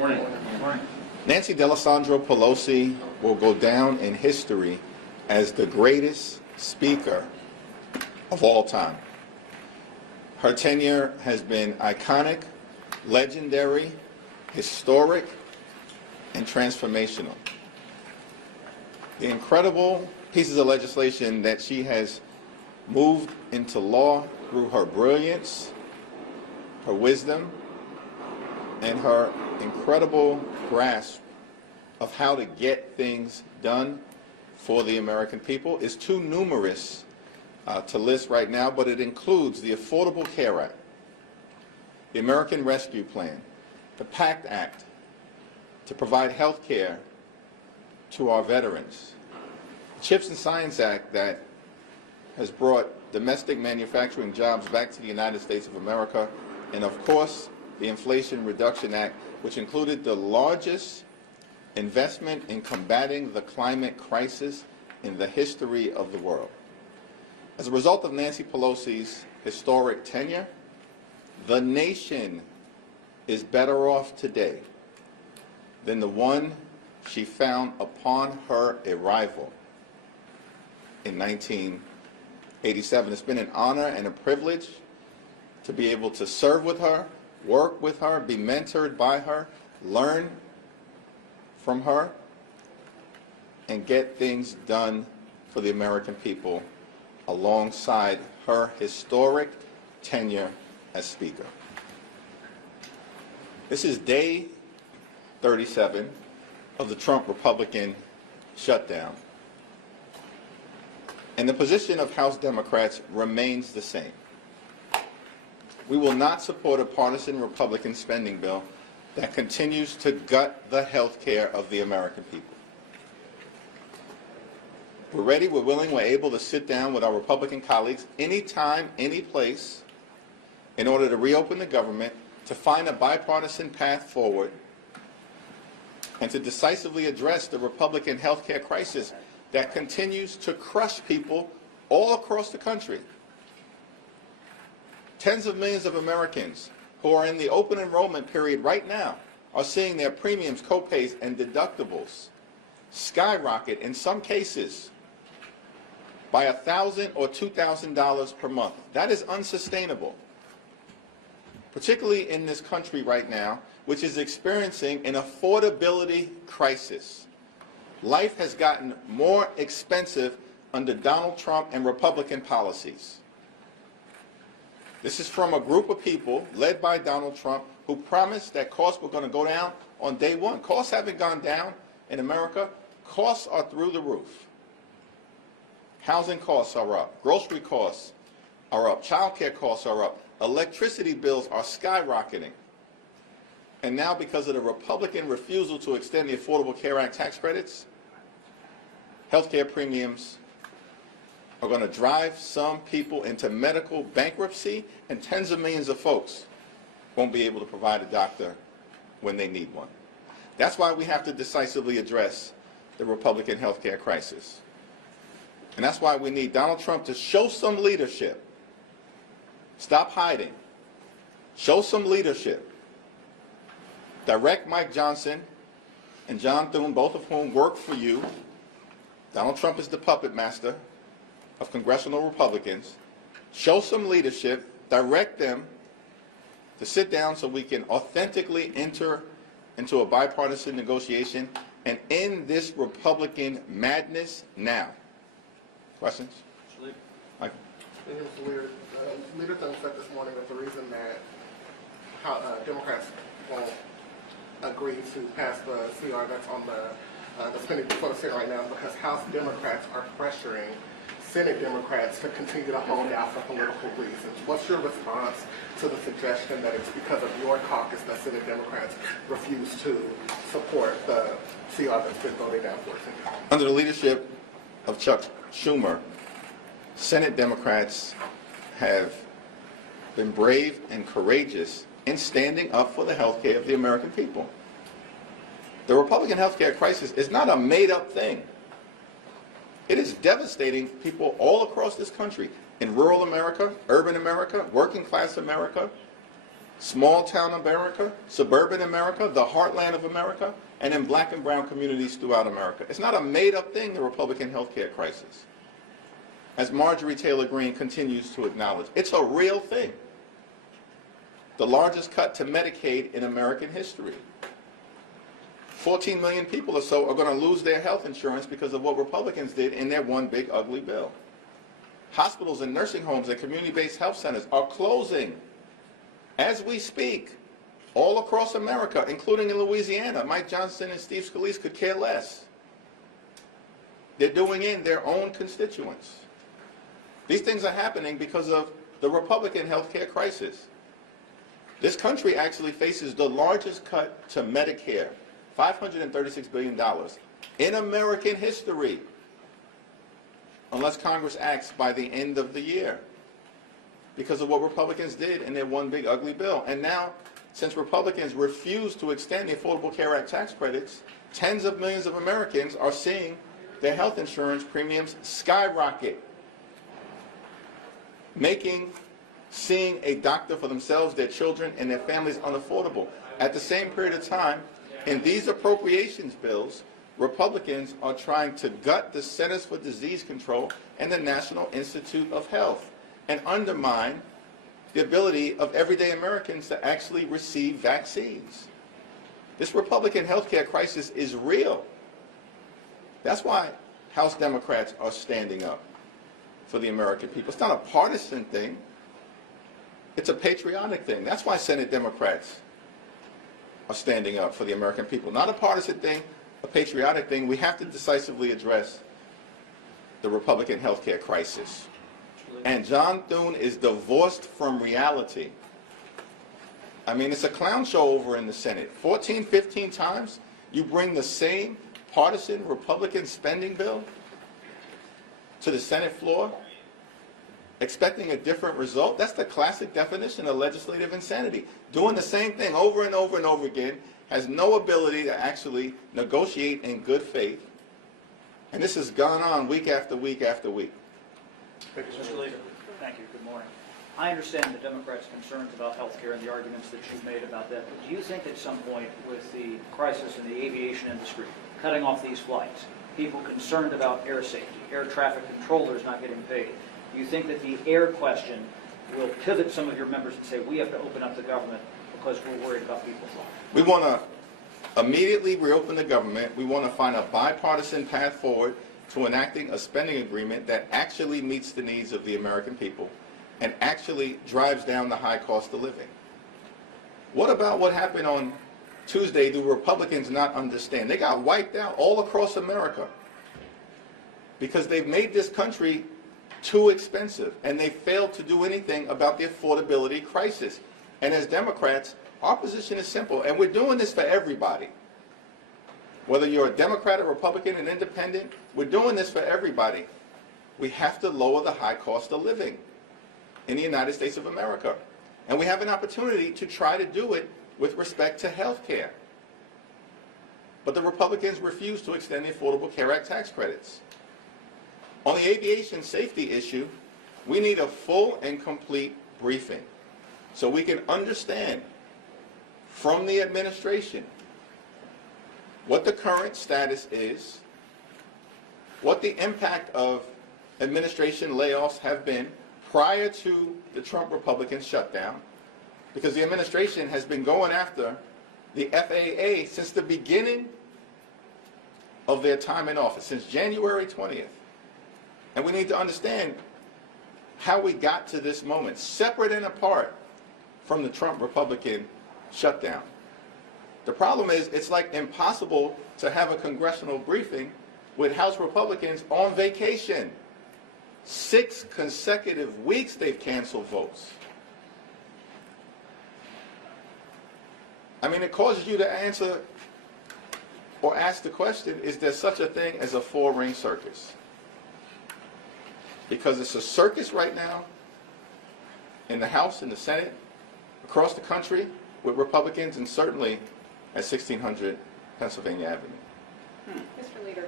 Morning. Morning. Nancy Pelosi will go down in history as the greatest speaker of all time. Her tenure has been iconic, legendary, historic, and transformational. The incredible pieces of legislation that she has moved into law through her brilliance, her wisdom, and her incredible grasp of how to get things done for the American people is too numerous to list right now, but it includes the Affordable Care Act, the American Rescue Plan, the PACT Act to provide health care to our veterans, the CHIPS and Science Act that has brought domestic manufacturing jobs back to the United States of America, and of course, the Inflation Reduction Act, which included the largest investment in combating the climate crisis in the history of the world. As a result of Nancy Pelosi's historic tenure, the nation is better off today than the one she found upon her arrival in 1987. It's been an honor and a privilege to be able to serve with her, work with her, be mentored by her, learn from her, and get things done for the American people alongside her historic tenure as Speaker. This is day 37 of the Trump Republican shutdown. And the position of House Democrats remains the same. We will not support a partisan Republican spending bill that continues to gut the health care of the American people. We're ready, we're willing, we're able to sit down with our Republican colleagues anytime, any place, in order to reopen the government, to find a bipartisan path forward, and to decisively address the Republican health care crisis that continues to crush people all across the country. Tens of millions of Americans who are in the open enrollment period right now are seeing their premiums, copays, and deductibles skyrocket, in some cases, by $1,000 or $2,000 per month. That is unsustainable, particularly in this country right now, which is experiencing an affordability crisis. Life has gotten more expensive under Donald Trump and Republican policies. This is from a group of people led by Donald Trump who promised that costs were going to go down on day one. Costs haven't gone down in America. Costs are through the roof. Housing costs are up. Grocery costs are up. Child care costs are up. Electricity bills are skyrocketing. And now, because of the Republican refusal to extend the Affordable Care Act tax credits, health care premiums are going to drive some people into medical bankruptcy, and tens of millions of folks won't be able to provide a doctor when they need one. That's why we have to decisively address the Republican health care crisis. And that's why we need Donald Trump to show some leadership. Stop hiding. Show some leadership. Direct Mike Johnson and John Thune, both of whom work for you. Donald Trump is the puppet master of congressional Republicans. Show some leadership. Direct them to sit down so we can authentically enter into a bipartisan negotiation and end this Republican madness now. Questions? Michael? Leader Thune said this morning that the reason that Democrats won't agree to pass the CR that's on the spending before the Senate right now is because House Democrats are pressuring Senate Democrats to continue to hold out for political reasons. What's your response to the suggestion that it's because of your caucus that Senate Democrats refuse to support the CR that's been voted down for? Under the leadership of Chuck Schumer, Senate Democrats have been brave and courageous in standing up for the health care of the American people. The Republican health care crisis is not a made-up thing. It is devastating people all across this country, in rural America, urban America, working class America. small town America, suburban America, the heartland of America, and in black and brown communities throughout America. It's not a made-up thing, the Republican health care crisis. As Marjorie Taylor Greene continues to acknowledge, it's a real thing. The largest cut to Medicaid in American history. 14 million people or so are going to lose their health insurance because of what Republicans did in their one big ugly bill. Hospitals and nursing homes and community-based health centers are closing as we speak all across America, including in Louisiana. Mike Johnson and Steve Scalise could care less. They're doing in their own constituents. These things are happening because of the Republican health care crisis. This country actually faces the largest cut to Medicare, $536 billion, in American history, unless Congress acts by the end of the year, because of what Republicans did in their one big ugly bill. And now, since Republicans refuse to extend the Affordable Care Act tax credits, tens of millions of Americans are seeing their health insurance premiums skyrocket, making seeing a doctor for themselves, their children, and their families unaffordable. At the same period of time, in these appropriations bills, Republicans are trying to gut the Centers for Disease Control and the National Institute of Health and undermine the ability of everyday Americans to actually receive vaccines. This Republican health care crisis is real. That's why House Democrats are standing up for the American people. It's not a partisan thing. It's a patriotic thing. That's why Senate Democrats are standing up for the American people. Not a partisan thing, a patriotic thing. We have to decisively address the Republican health care crisis. And John Thune is divorced from reality. I mean, it's a clown show over in the Senate. 14, 15 times you bring the same partisan Republican spending bill to the Senate floor, expecting a different result. That's the classic definition of legislative insanity. Doing the same thing over and over and over again, has no ability to actually negotiate in good faith. And this has gone on week after week after week. Mr. Leader, thank you. Good morning. I understand the Democrats' concerns about health care and the arguments that you've made about that, but do you think at some point with the crisis in the aviation industry, cutting off these flights, people concerned about air safety, air traffic controllers not getting paid, do you think that the air question will pivot some of your members and say, we have to open up the government because we're worried about people flying? We want to immediately reopen the government. We want to find a bipartisan path forward to enacting a spending agreement that actually meets the needs of the American people and actually drives down the high cost of living. What about what happened on Tuesday? Do Republicans not understand? They got wiped out all across America because they've made this country too expensive, and they failed to do anything about the affordability crisis. And as Democrats, our position is simple, and we're doing this for everybody. Whether you're a Democrat, a Republican, an independent, we're doing this for everybody. We have to lower the high cost of living in the United States of America. And we have an opportunity to try to do it with respect to health care. But the Republicans refuse to extend the Affordable Care Act tax credits. On the aviation safety issue, we need a full and complete briefing so we can understand from the administration what the current status is, what the impact of administration layoffs have been prior to the Trump Republican shutdown, because the administration has been going after the FAA since the beginning of their time in office, since January 20th. And we need to understand how we got to this moment, separate and apart from the Trump Republican shutdown. The problem is, it's like impossible to have a congressional briefing with House Republicans on vacation. 6 consecutive weeks they've canceled votes. I mean, it causes you to answer or ask the question, is there such a thing as a 4-ring circus? Because it's a circus right now in the House, in the Senate, across the country with Republicans, and certainly at 1600 Pennsylvania Avenue. Mr. Leader,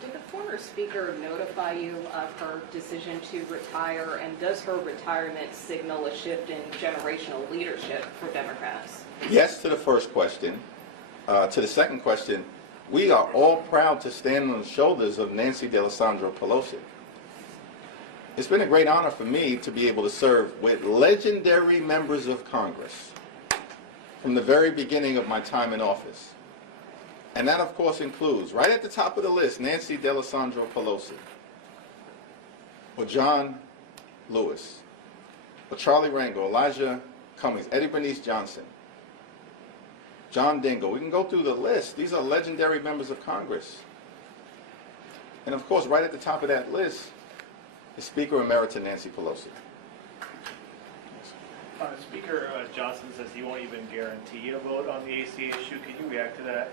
did the former speaker notify you of her decision to retire, and does her retirement signal a shift in generational leadership for Democrats? Yes to the first question. To the second question, we are all proud to stand on the shoulders of Nancy Pelosi. It's been a great honor for me to be able to serve with legendary members of Congress from the very beginning of my time in office. And that, of course, includes, right at the top of the list, Nancy Pelosi, or John Lewis, or Charlie Rangel, Elijah Cummings, Eddie Bernice Johnson, John Dingell. We can go through the list. These are legendary members of Congress. And, of course, right at the top of that list is Speaker Emerita Nancy Pelosi. Speaker Johnson says he won't even guarantee a vote on the ACA issue. Can you react to that?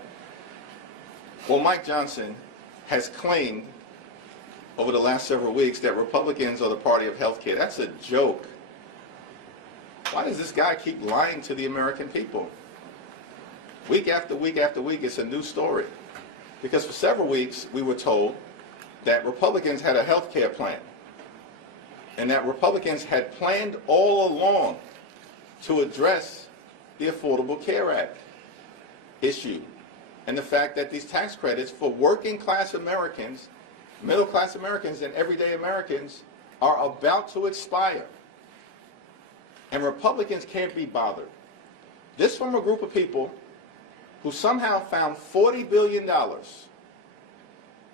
Well, Mike Johnson has claimed over the last several weeks that Republicans are the party of health care. That's a joke. Why does this guy keep lying to the American people? Week after week after week, it's a new story. Because for several weeks, we were told that Republicans had a health care plan, and that Republicans had planned all along to address the Affordable Care Act issue, and the fact that these tax credits for working class Americans, middle class Americans, and everyday Americans are about to expire. And Republicans can't be bothered. This from a group of people who somehow found $40 billion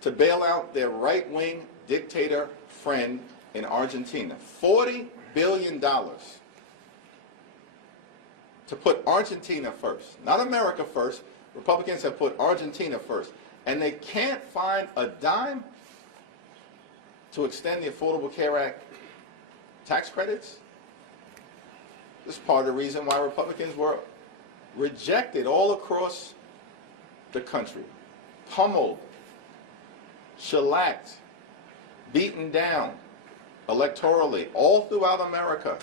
to bail out their right-wing dictator friend in Argentina. $40 billion to put Argentina first. Not America first. Republicans have put Argentina first. And they can't find a dime to extend the Affordable Care Act tax credits. This is part of the reason why Republicans were rejected all across the country. Pummeled, shellacked, beaten down electorally all throughout America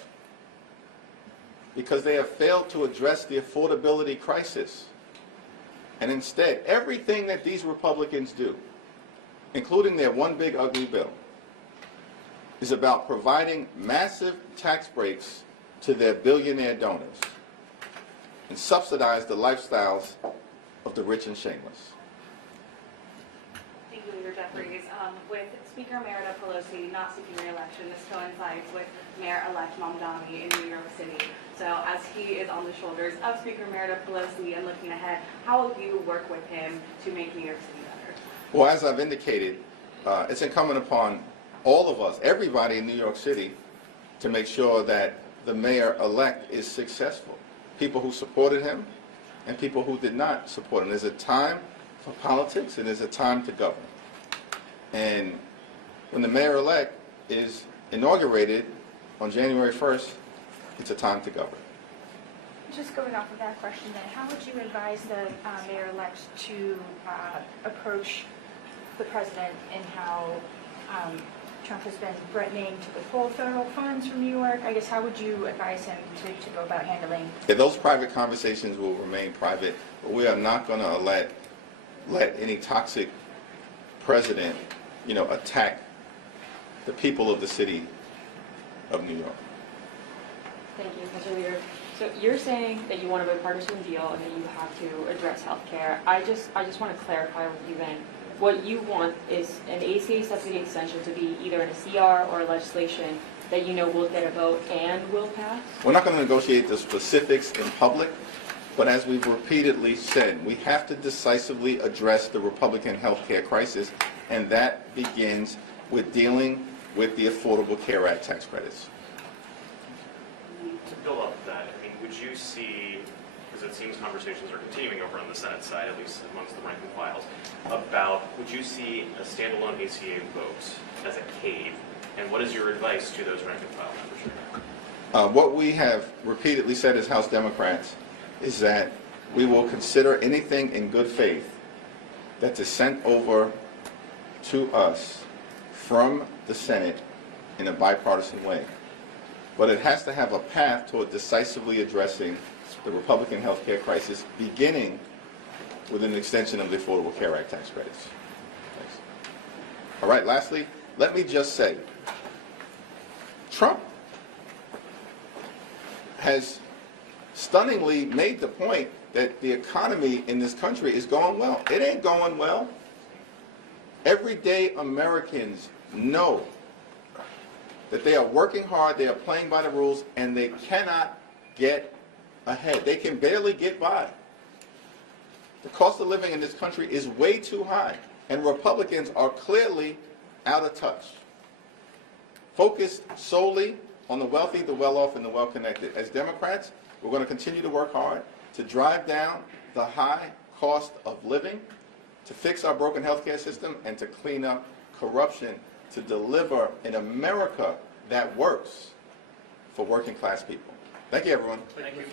because they have failed to address the affordability crisis. And instead, everything that these Republicans do, including their one big ugly bill, is about providing massive tax breaks to their billionaire donors and subsidize the lifestyles of the rich and shameless. Thank you, Leader Jeffries. With Speaker Emerita Pelosi not seeking re-election, this coincides with Mayor-elect Mamdani in New York City. So as he is on the shoulders of Speaker Emerita Pelosi and looking ahead, how will you work with him to make New York City better? Well, as I've indicated, it's incumbent upon all of us, everybody in New York City, to make sure that the mayor-elect is successful. People who supported him and people who did not support him. There's a time for politics and there's a time to govern. And when the mayor-elect is inaugurated on January 1st, it's a time to govern. Just going off of that question then, how would you advise the mayor-elect to approach the president and how Trump has been threatening to withhold federal funds from New York? I guess how would you advise him to go about handling? Yeah, those private conversations will remain private, but we are not going to let any toxic president, attack the people of the city of New York. Thank you, Mr. Leader. So you're saying that you want a bipartisan deal and that you have to address health care. I just want to clarify with you then. What you want is an ACA subsidy extension to be either in a CR or a legislation that you know will get a vote and will pass? We're not going to negotiate the specifics in public, but as we've repeatedly said, we have to decisively address the Republican health care crisis, and that begins with dealing with the Affordable Care Act tax credits. To build off of that, would you see, because it seems conversations are continuing over on the Senate side, at least amongst the rank and files, about would you see a standalone ACA vote as a cave, and what is your advice to those rank and file members? What we have repeatedly said as House Democrats is that we will consider anything in good faith that is sent over to us from the Senate in a bipartisan way. But it has to have a path toward decisively addressing the Republican health care crisis, beginning with an extension of the Affordable Care Act tax credits. Thanks. All right, lastly, let me just say, Trump has stunningly made the point that the economy in this country is going well. It ain't going well. Everyday Americans know that they are working hard, they are playing by the rules, and they cannot get ahead. They can barely get by. The cost of living in this country is way too high, and Republicans are clearly out of touch. Focused solely on the wealthy, the well-off, and the well-connected. As Democrats, we're going to continue to work hard to drive down the high cost of living, to fix our broken healthcare system, and to clean up corruption, to deliver an America that works for working class people. Thank you, everyone. Thank you.